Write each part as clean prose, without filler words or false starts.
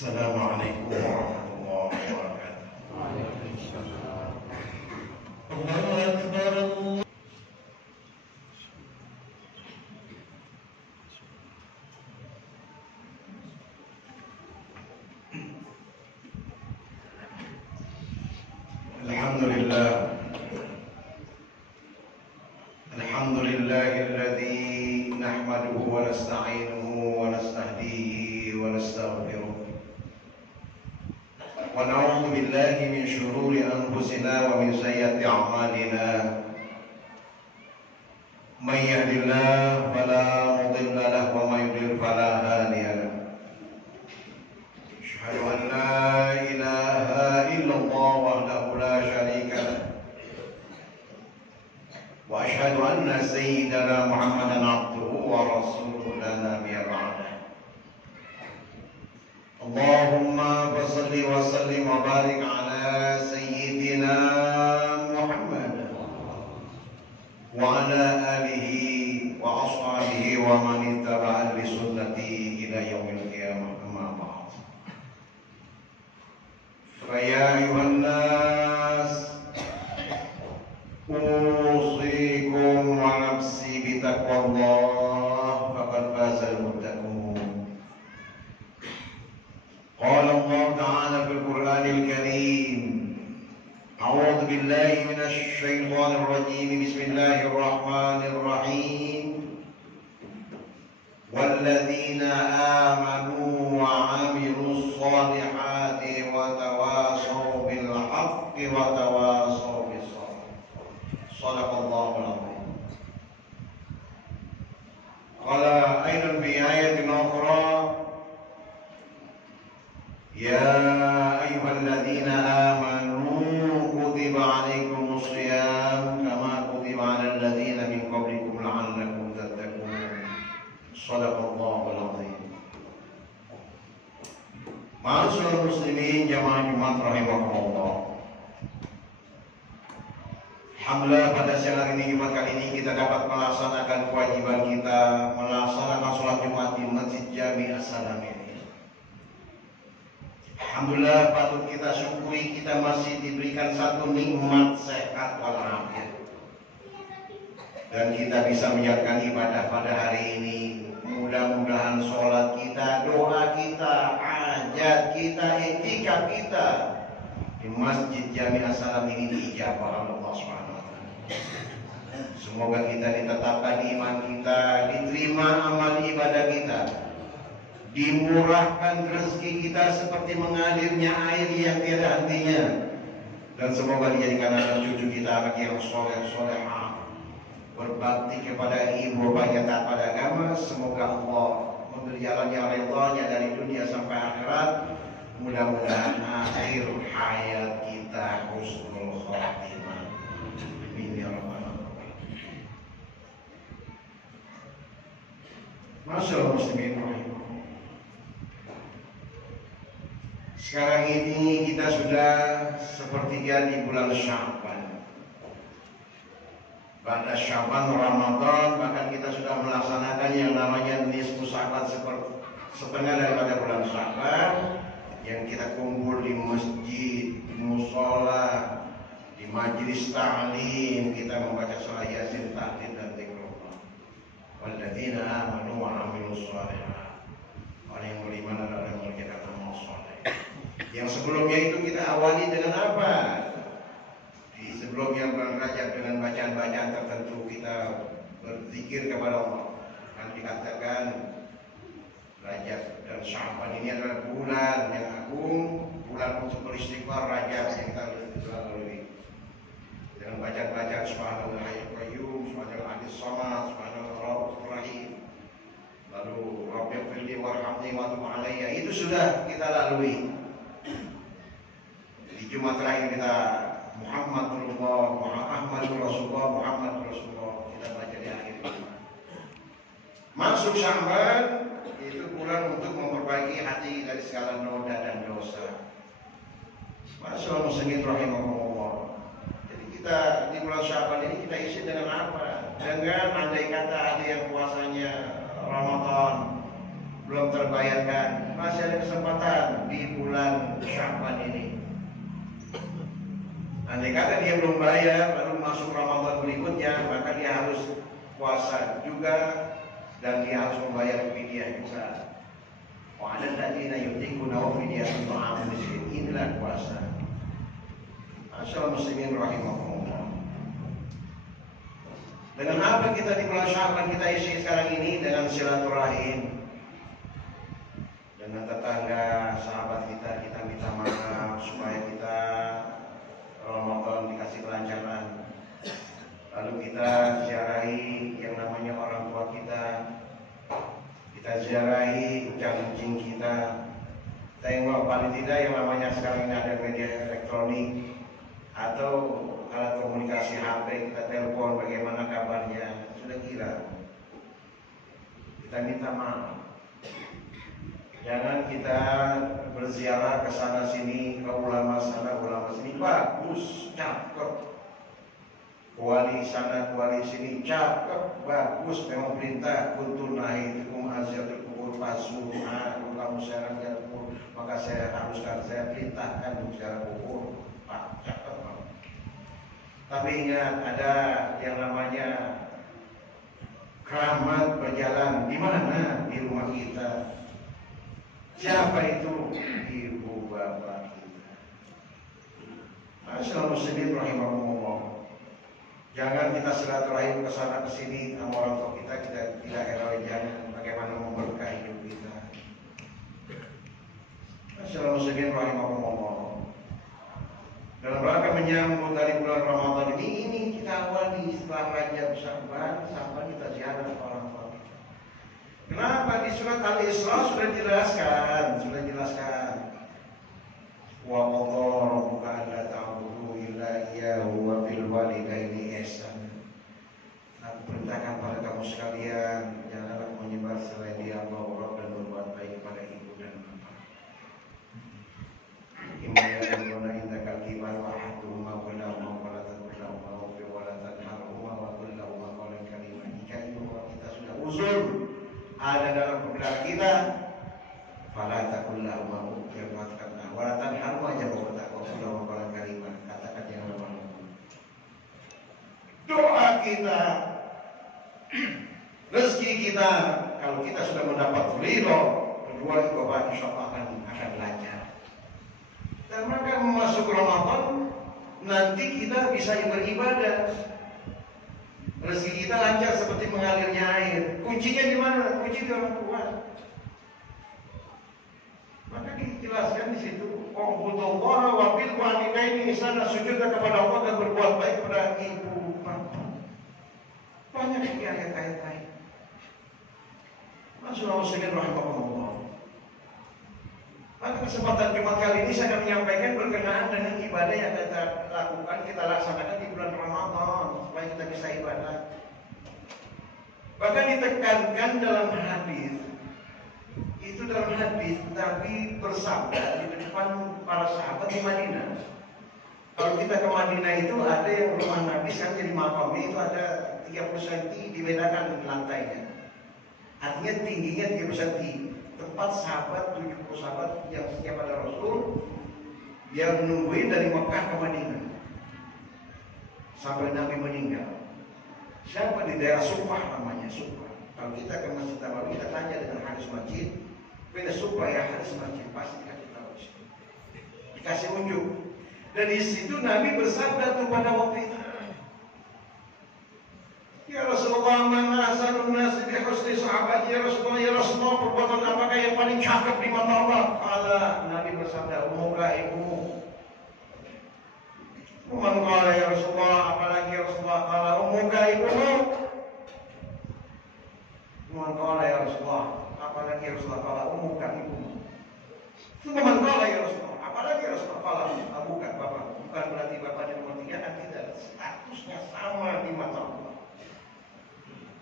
Assalamualaikum warahmatullahi wabarakatuh. Waalaikumsalam. Allahu Akbar. Alhamdulillah. Alhamdulillahilladzi nahmaduhu wa nasta'inuhu wa nastahdihi wa nastaghfiruh. Wa na'udzu billahi min shururi anfusina wa min sayyiati a'malina. May yahdihillahu fala mudilla lahu wa may yudlil fala hadiya lahu. Asyhadu an la ilaha illallah wahdahu la syarika lahu. Wa asyhadu anna sayyidana Muhammadan abduhu wa rasuluhu la nabiyya ba'dahu. Allahumma salli wa sallim wa barik ala sayyidina Muhammad wa ala alihi wa ashabihi wa man ittaba'a li sunnati ila yaumil qiyamah, amma ba'd. Fa ya ayuhan nas usikum wa nafsi bi taqwallah faqad fazal muttaqun. قال الله تعالى في القرآن الكريم: أعوذ بالله من الشيطان الرجيم، بسم الله الرحمن الرحيم. والذين آمنوا وعملوا الصالحات وتواصوا بالحق وتواصوا بالصبر. صدق الله العظيم. قال أيضا في آية أخرى: يا أيها الذين آمنوا كتب عليكم الصيام كما كتب على الذين من قبلكم لعلكم تتقون. صدق الله العظيم. Ma'asyiral muslimin jamaah Jumat rahimakumullah. Alhamdulillah, pada siang hari ini, Jumat kali ini, kita dapat melaksanakan kewajiban kita melaksanakan sholat Jumat di Masjid Jami As-Salam ini. Alhamdulillah, patut kita syukuri kita masih diberikan satu nikmat sehat walafiat, dan kita bisa menjalankan ibadah pada hari ini. Mudah-mudahan sholat kita, doa kita, hajat kita, etika kita di Masjid Jami As-Salam ini diijabah oleh Allah Subhanahu wa Ta'ala. Semoga kita ditetapkan iman kita, diterima amal ibadah kita, dimurahkan rezeki kita seperti mengalirnya air yang tiada hentinya, dan semoga dijadikan anak cucu kita anak yang soleh solehah, berbakti kepada ibu bapaknya, taat pada agama. Semoga Allah memberi jalan yang redhanya dari dunia sampai akhirat. Mudah-mudahan akhir hayat kita husnul khatimah. Amin ya rabbal alamin. Masyaallah muslimin rahimahumullah. Sekarang ini kita sudah sepertiga di bulan Sya'ban. Pada Sya'ban Ramadan, bahkan kita sudah melaksanakan yang namanya nisfu Sya'ban, setengah daripada bulan Sya'ban, yang kita kumpul di masjid, di mushola, di majelis ta'lim, kita membaca surah Yasin, tahlil dan zikrullah. Walladzina amanu wa amilus shalihat. Orang yang beriman adalah orang yang mengerjakan amal saleh. Yang sebelumnya itu kita awali dengan apa? Di sebelumnya bulan Rajab dengan bacaan-bacaan tertentu kita berzikir kepada Allah. Kan dikatakan Rajab dan Sya'ban ini adalah bulan yang agung, bulan untuk beristighfar. Rajab yang kita lalui dengan bacaan-bacaan Subhanallah Hayyul Qayyum, Subhanallah Ahadis Samad, Subhanallah Rabbul Rahim, lalu Rabbighfirli warhamni wa tub alayya. Itu sudah kita lalui. Di Jumat terakhir kita Muhammadur Rasulullah kita baca di akhir ini. Masuk Sya'ban itu bulan untuk memperbaiki hati dari segala noda dan dosa. Masyaallah muslimin rahimahumullah. Jadi kita di bulan Sya'ban ini kita isi dengan apa? Dengan andai kata ada yang puasanya Ramadan belum terbayarkan, masih ada kesempatan di bulan Sya'ban ini. Andai kata dia belum bayar baru masuk Ramadan berikutnya, maka dia harus puasa juga dan dia harus membayar fidyah juga. Wa 'alal ladzina yutiquna fidyatun ta'amu miskin. Inilah puasa. Masyaallah muslimin rahimahumullah. Dengan apa kita di bulan Sya'ban kita isi sekarang ini? Dengan silaturahim dengan tetangga, sahabat kita, kita minta maaf supaya kita Ramadan dikasih kelancaran. Lalu kita ziarahi yang namanya orang tua kita ziarahi ujang-ujing kita. Tengok paling tidak yang namanya sekarang ini ada media elektronik atau alat komunikasi HP, kita telepon bagaimana kabarnya, sudah kira. Kita minta maaf. Jangan kita berziarah ke sana sini, ke ulama sana, ulama sini. Bagus, cakep. Wali sana, wali sini, cakep, bagus. Memang perintah kuntu nahi tukum aziatul kubur fasuha. Kalau kamu sekarang ziarah kubur, maka saya haruskan, saya perintahkan untuk ziarah kubur. Pak, cakep. Tapi ingat, ada yang namanya keramat berjalan. Di mana? Di rumah kita. Siapa itu? Ibu bapak kita. Masyaallah muslimin rahimahumullah. Jangan kita silaturahim ke sana ke sini sama orang tua kita tidak heroin, jangan bagaimana memberkahi hidup kita. Masyaallah muslimin rahimahumullah. Dalam rangka menyambut dari bulan Ramadan ini kita awali setelah Rajab Sya'ban sampai kita ziarah ke orang tua. Kenapa? Di surat Al-Isra sudah dijelaskan. Wa qadha rabbuka alla ta'budu illa iyyahu wa bil walidaini ihsana. Aku perintahkan pada kamu sekalian, janganlah menyembah selain Dia Allah dan berbuat baik kepada ibu dan bapak. Imma yakuna indaka al-kibar wa ahaduhuma qulahuma wa la taqulahuma wa la tanharhuma wa qul lahuma qawlan karima. Jika ibu bapak kita sudah uzur ada dalam pembelaan kita, fala taqullahuma uffin wa la tanharhuma aja wa taqullahu qawlan karima. Katakan jangan malu. Doa kita, rezeki kita, kalau kita sudah mendapat ridho kedua ibu bapak insyaallah akan lancar. Dan maka masuk Ramadan nanti kita bisa beribadah. Rezeki kita lancar seperti mengalirnya air. Kuncinya di mana? Kunci di orang tua. Maka dijelaskan di situ, "Ubudullaha wa bil walidaini ihsana." Sujudlah kepada Allah dan berbuat baik kepada ibu bapak. Banyak di ayat-ayat lain. Masyaallah muslimin rahimahumullah. Pada kesempatan Jumat kali ini saya akan menyampaikan berkenaan dengan ibadah yang kita laksanakan di bulan Ramadan supaya kita bisa ibadah. Bahkan ditekankan dalam hadis, itu dalam hadis Nabi bersabda di depan para sahabat di Madinah. Kalau kita ke Madinah itu ada yang rumah Nabi sekarang jadi makamnya itu ada 30 cm dibedakan lantainya. Artinya tingginya 30 cm. Tempat sahabat, 70 sahabat yang setia pada Rasul, dia menungguin dari Mekah ke Madinah sampai Nabi meninggal. Siapa di daerah Sufah namanya, Sufah. Kalau kita ke Masjid Nabawi kita tanya dengan hadis masjid, beda Sufah ya hadis masjid, pasti dikasih tahu di situ. Dikasih unjuk. Dan di situ Nabi bersabda tuh pada waktu itu, "Ya Rasulullah, man ahsanun nasi bi husni sahabati ya Rasulullah, perbuatan apakah yang paling cakep di mata Allah?" Kala Nabi bersabda, "Umuka ibumu." Man qala ya Rasulullah, apalagi ya Rasulullah, kala umuka ibumu. Man qala ya Rasulullah, apalagi ya Rasulullah, kala umuka ibumu. Man qala ya Rasulullah, apalagi ya Rasulullah, kala abuka bapak. Bukan berarti bapaknya nomor 3, kan tidak, statusnya sama di mata Allah.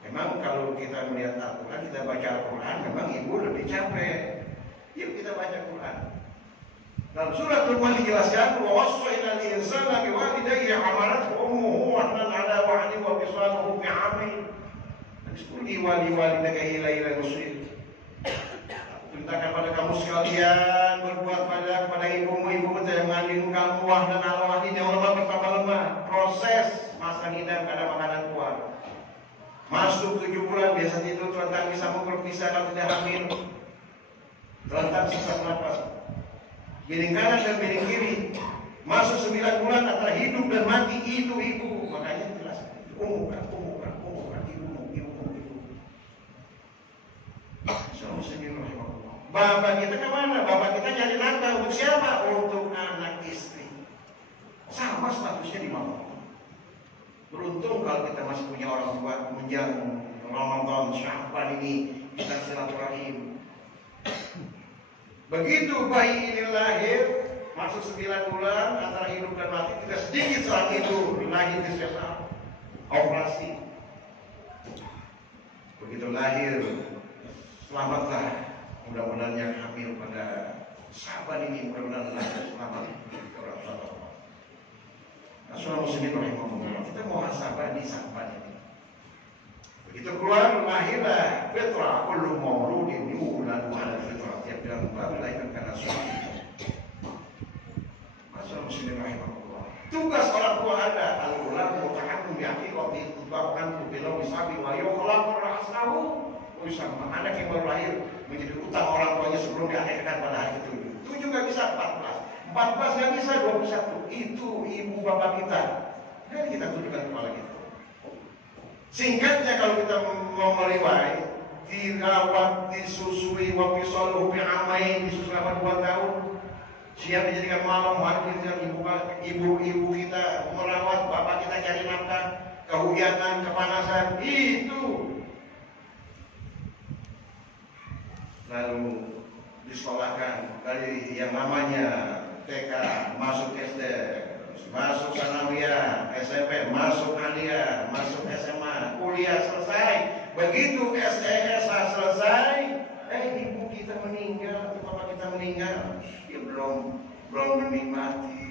Memang kalau kita melihat Al-Quran, kita baca Al-Quran, memang ibu lebih capek. Yuk kita baca Al-Quran. Dalam surat Luqman dijelaskan, "Wa wassayna al-insana biwalidayhi hamalathu ummuhu wahnan 'ala wahnin wa fisaluhu bi'amin." Disebut wali-wali negara ilaihi muslim. minta kepada kamu sekalian berbuat kepada ibu-ibu kita yang mengandung kamu wah dan arwah ini yang lemah bertambah lemah. Proses masa ngidam kada makanan kuat. Masuk 7 bulan biasa tidur terlentang bisa berpisah kalau tidak hamil. Terlentang sesak nafas. Miring kanan dan miring kiri. Masuk 9 bulan antara hidup dan mati itu ibu. Makanya jelas umukan ibu. Bapak kita kemana? Bapak kita nyari nafkah untuk siapa? Untuk anak istri. Sama statusnya di mana? Beruntung kalau kita masih punya orang tua menjelang Ramadan Sya'ban ini kita silaturahim. Begitu bayi ini lahir, masuk 9 bulan antara hidup dan mati, tidak sedikit saat itu lahir di sesar operasi. Begitu lahir, selamatlah. Mudah-mudahan yang hamil pada sahabat ini mudah-mudahan lahir selamat kepada Allah. Rasulullah muslimin rahimahullah. Kita mau sahabat di sahabat ini. Begitu keluar lahirlah fitrah, kullu mauludin yuladu ala fitrah. Tiap dalam babi lahirkan karena suami. Rasulullah muslimin rahimahullah. Tugas orang tua ada al-ulam mutahakum bi'aqiqati tubakan bilau bisabi wa yukhlaqu ra'sahu. Sama anak yang baru lahir menjadi utang orang tuanya sebelum diakekkan pada hari ke-7. 7 nggak bisa 14 nggak bisa 21. Itu ibu bapak kita. Jadi kita tunjukkan kepala kita. Singkatnya kalau kita mau meriwayat, dirawat, disusui, wafisaluhu bi'amain, disusui 2 tahun, siap dijadikan malam hari ibu-ibu kita merawat, bapak kita cari nafkah, kehujanan, kepanasan, itu. Lalu disekolahkan dari yang namanya TK, masuk SD, masuk sanawiyah, SMP, masuk aliyah, masuk SMA, kuliah selesai. Begitu SESA selesai, ibu kita meninggal atau bapak kita meninggal, dia belum menikmati.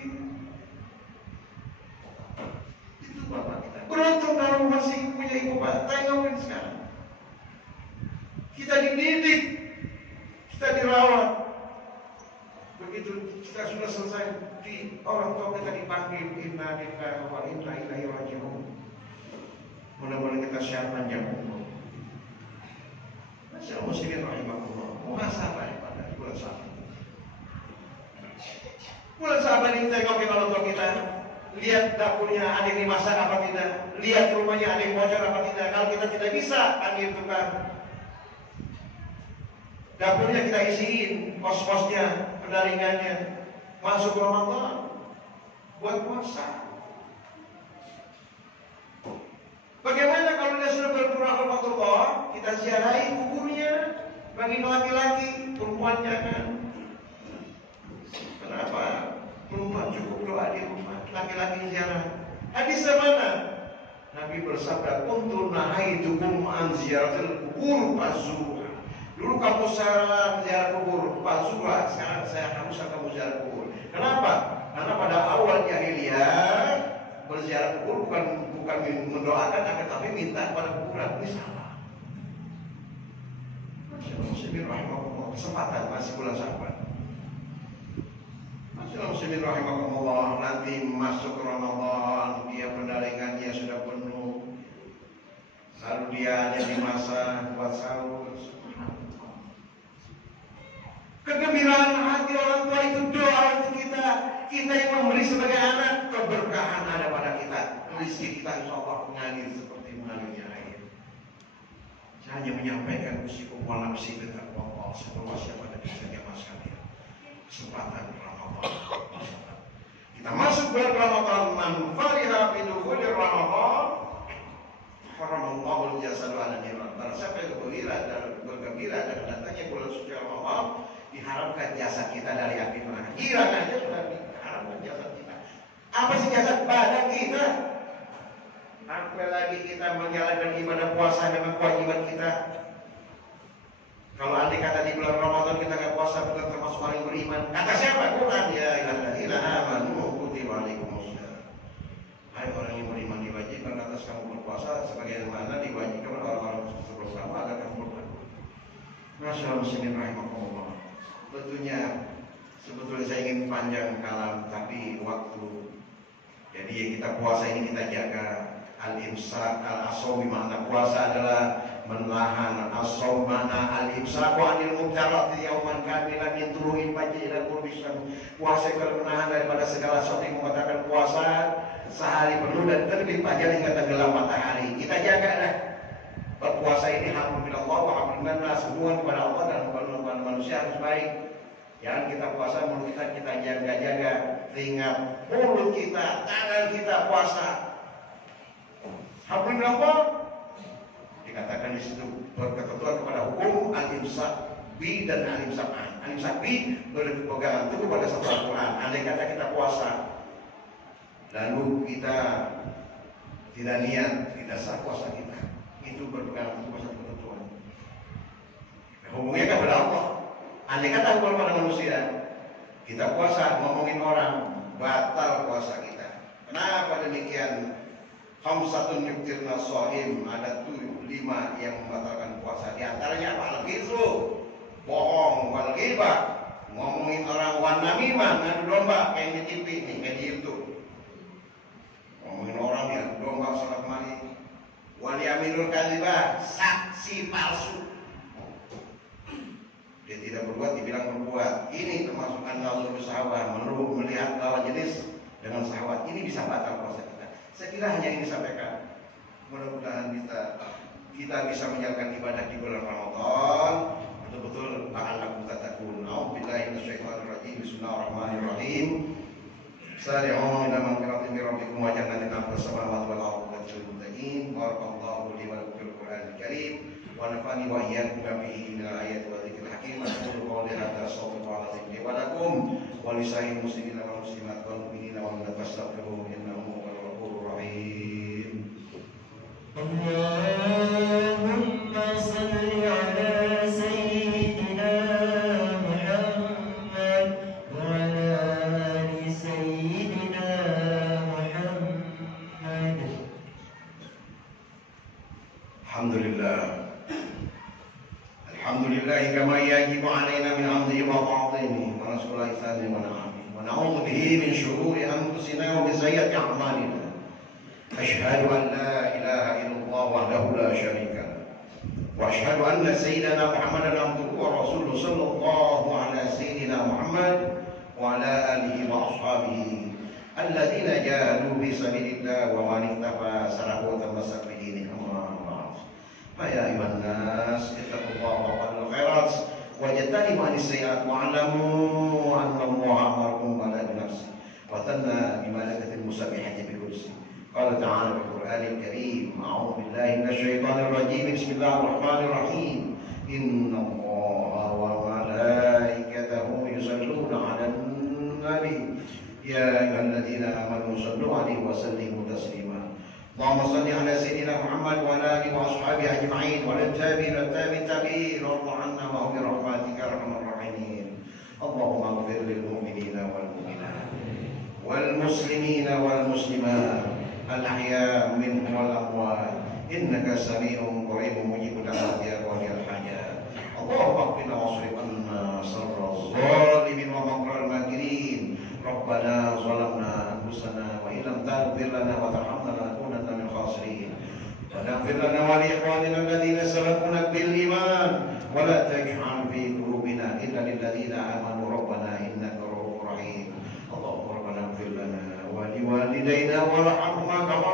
Itu bapak kita. Beruntung kalau masih punya ibu bapak. Tengokin sekarang. Kita dididik, kita dirawat. Begitu kita sudah selesai, di orang tua kita dipanggil inna lillahi wa inna ilaihi raji'un. Mudah-mudahan kita sehat panjang umur. Masyaallah muslimin rahimahullah. Muhasabah pada bulan Sya'ban. Bulan Sya'ban ini tengokin orang tua kita. Lihat dapurnya ada yang dimasak apa tidak. Lihat rumahnya ada yang bocor apa tidak. Kalau kita tidak bisa panggil tukang. Dapurnya kita isiin, pos-posnya, pendaringannya. Masuk Ramadan, buat puasa. Bagaimana kalau dia sudah berpura rahmatullah, kita ziarahi kuburnya, bagi laki-laki, perempuan jangan. Kenapa? Perempuan cukup doa di rumah, laki-laki ziarah. Hadisnya mana? Nabi bersabda, "Kuntu nahaitukum an ziyaratil kubur fazuruha." Dulu kamu ziarah kubur, fazuruha. Sekarang kamu ziarah kubur. Kenapa? Karena pada awal jahiliyah berziarah kubur bukan mendoakan, akan tapi minta pada kuburan. Ini salah. Muslimin rahimahullah, kesempatan masih bulan Sya'ban. Muslimin rahimahullah, nanti masuk Ramadan, dia pendaringan dia sudah penuh. Lalu dia ada di masa buat sahur. Kegembiraan hati orang tua itu doa untuk kita. Kita yang memberi sebagai anak, keberkahan ada pada kita. Rezeki kita insya Allah mengalir seperti mengalirnya air. Saya hanya menyampaikan usikum wa nafsi bitaqwa Allah seluas yang ada di sini mas kalian. Kesempatan Ramadan. Kita masuk bulan Ramadan, man fariha bi dukhuli Ramadan, haramallahu al-jasadu ala niran. Barang siapa yang bergembira dengan datangnya bulan suci Ramadan, diharapkan jasa kita dari api neraka. Girang aja sudah diharapkan jasa kita. Apa sih jasa badan kita? Apalagi kita menjalankan ibadah puasa dengan kewajiban kita. Kalau andai kata di bulan Ramadan kita nggak puasa, bukan termasuk orang yang beriman. Kata siapa? Quran ya ilahillah amanu kutiba alaikumusiyam. Hai orang yang beriman, diwajibkan atas kamu berpuasa sebagaimana diwajibkan orang-orang sebelum kamu agar kamu bertakwa. Masyaallah muslimin rahimahullah. saya ingin panjang kalam, tapi waktu. Jadi kita puasa ini kita jaga al-imsak, al-asom, makna puasa adalah menahan, asom mana al-imsak wa anil mubtarat yauman kamilan min turuhil fajri ila qurbi syam. Puasa kalau menahan daripada segala sesuatu yang mengatakan puasa sehari penuh dan terbit fajar hingga tenggelam matahari. Kita jaga dah. Berpuasa ini alhamdulillah wa alhamdulillah, semua kepada Allah dan kepada manusia harus baik. Jangan kita puasa mulut kita jaga-jaga, ingat mulut kita, tangan kita puasa. Alhamdulillah dikatakan di situ berketentuan kepada hukum al-imsak bi dan al-imsak an. Al-imsak bi berpegangan teguh pada satu Al-Quran. Andai kata kita puasa lalu kita tidak niat, tidak sah puasa kita, itu berpegangan teguh pada satu ketentuan. Hubungnya kepada Allah. Andai kata hukum pada manusia, kita puasa ngomongin orang, batal puasa kita. Kenapa demikian? Khamsatun yuktirna shaim, ada 5 yang membatalkan puasa. Di antaranya al-ghidru, bohong, wal ghibah, ngomongin orang, wan namimah, ngadu domba kayak di TV nih, kayak di YouTube. Ngomongin orang ya domba salat mali. Wal yaminul kadzibah, saksi palsu. Dia tidak berbuat, dibilang berbuat. Ini termasuk an-nazar bisahwah, melihat lawan jenis dengan syahwat. Ini bisa batal puasa kita. Saya kira hanya ini disampaikan. Mudah-mudahan kita bisa menjalankan ibadah di bulan Ramadan betul-betul la'allakum tattaqun. A'udzubillahi minasyaitonir rajim. Bismillahirrahmanirrahim. Sari'u ila maghfiratin min rabbikum wa jannatin 'arduha as-samawati wal ardu lil muttaqin. Barakallahu li wa lakum fil Qur'anil karim. Wa nafa'ani wa iyyakum bihi minal ayati wa dzikril hakim. Aqulu qawli hadza astaghfirullaha li wa lakum wa li sa'iril muslimina wal muslimat wal mu'minina wal mu'minat fastaghfiruhu innahu huwal ghafurur rahim. Allahumma salli ala sayyidina Muhammad wa ala ali sayyidina Muhammad. Alhamdulillah. Alhamdulillah kama yajibu alaina min hamdihi wa ta'zimihi wa nas'alullaha ihsanahu wa na'amihi wa na'udzu bihi min shururi anfusina wa min sayyiati a'malina. Ashhadu an la ilaha illallah wahdahu la syarika lahu wa ashhadu anna sayyidana Muhammadan abduhu wa rasuluhu sallallahu ala sayyidina Muhammad wa ala alihi wa ashabihi alladzina jahadu fi sabilillah wa man ittaqa sarahu wa tamassak bi dinihi. Ya ayuhan nas ittaqullaha wa qadul khairat wajtanibu anis sayyi'at wa'lamu anna Allaha amarakum ala nafsi wa tanna bi malakatil musabbihati bi kursi. Qala ta'ala fil Qur'anil Karim, a'udzu billahi minasy syaithanir rajim. Bismillahirrahmanirrahim. Innallaha wa malaikatahu yusholluna 'alan nabi ya ayyuhalladzina amanu shallu 'alaihi wa sallimu taslima. اللهم صل على سيدنا محمد وعلى اله واصحابه اجمعين والتابعين والتابعين وارض عنا وهم برحمتك ارحم الراحمين. اللهم اغفر للمؤمنين والمؤمنات والمسلمين والمسلمات الاحياء منهم والاموات انك سميع قريب مجيب دعوات يا قاضي الحاجات. اللهم اغفر واصرف عنا شر الظالمين ومكر الماكرين. ربنا ظلمنا انفسنا وان لم تغفر لنا وترحمنا لنكونن من الخاسرين. واغفر لنا ولاخواننا الذين سبقونا بالايمان ولا تجعل في قلوبنا الا للذين امنوا ربنا انك رؤوف رحيم. اللهم ربنا اغفر لنا ولوالدينا وارحمهما كما